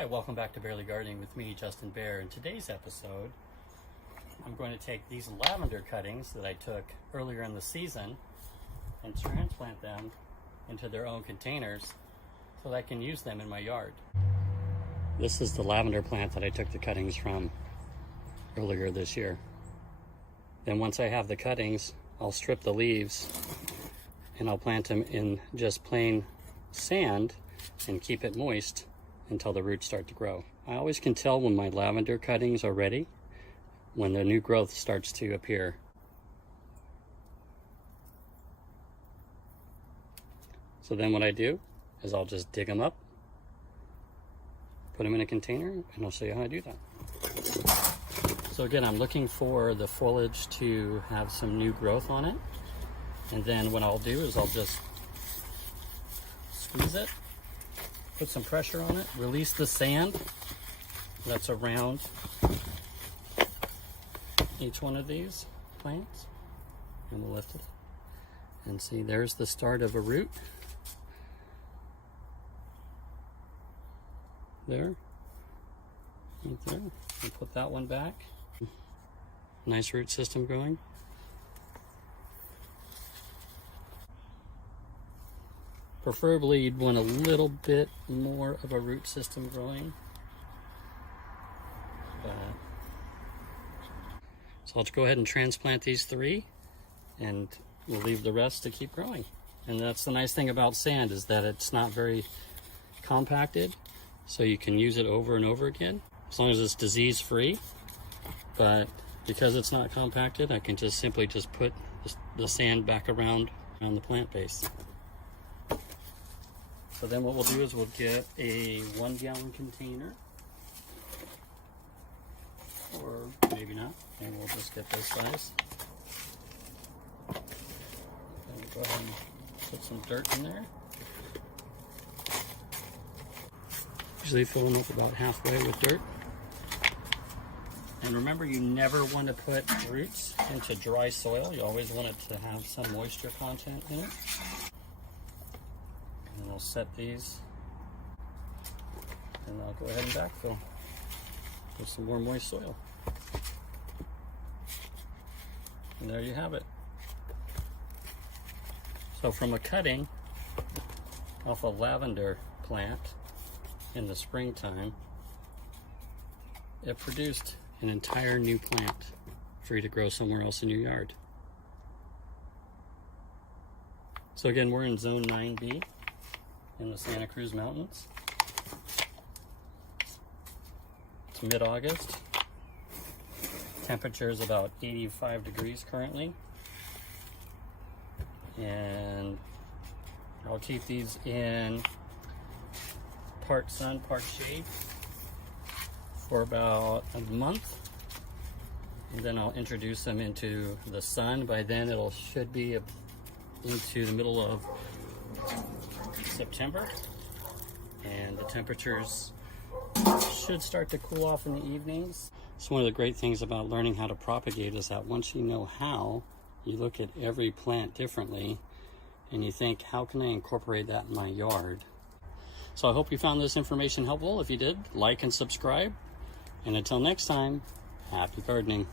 Hi, welcome back to Barely Gardening with me, Justin Bear. In today's episode, I'm going to take these lavender cuttings that I took earlier in the season and transplant them into their own containers so that I can use them in my yard. This is the lavender plant that I took the cuttings from earlier this year. Then once I have the cuttings, I'll strip the leaves and I'll plant them in just plain sand and keep it moist until the roots start to grow. I always can tell when my lavender cuttings are ready, when the new growth starts to appear. So then what I do is I'll just dig them up, put them in a container, and I'll show you how I do that. So again, I'm looking for the foliage to have some new growth on it. And then what I'll do is I'll just squeeze it, put some pressure on it, release the sand that's around each one of these plants, and we'll lift it up. And see, there's the start of a root. There, right there. I'll put that one back. Nice root system going. Preferably you'd want a little bit more of a root system growing. So I'll go ahead and transplant these three and we'll leave the rest to keep growing. And that's the nice thing about sand, is that it's not very compacted, so you can use it over and over again as long as it's disease free. But because it's not compacted, I can just simply just put the sand back around the plant base. So then what we'll do is we'll get a 1 gallon container, or maybe not, and we'll just get this size. And we'll go ahead and put some dirt in there. Usually fill them up about halfway with dirt. And remember, you never want to put roots into dry soil. You always want it to have some moisture content in it. And we'll set these, and I'll go ahead and backfill with some more moist soil. And there you have it. So from a cutting off a lavender plant in the springtime, it produced an entire new plant for you to grow somewhere else in your yard. So again, we're in zone 9B in the Santa Cruz Mountains. It's mid-August. Temperature is about 85 degrees currently. And I'll keep these in part sun, part shade for about a month. And then I'll introduce them into the sun. By then it should be into the middle of September, and the temperatures should start to cool off in the evenings. So one of the great things about learning how to propagate is that once you know how, you look at every plant differently and you think, how can I incorporate that in my yard? So I hope you found this information helpful. If you did, like and subscribe. And until next time, happy gardening.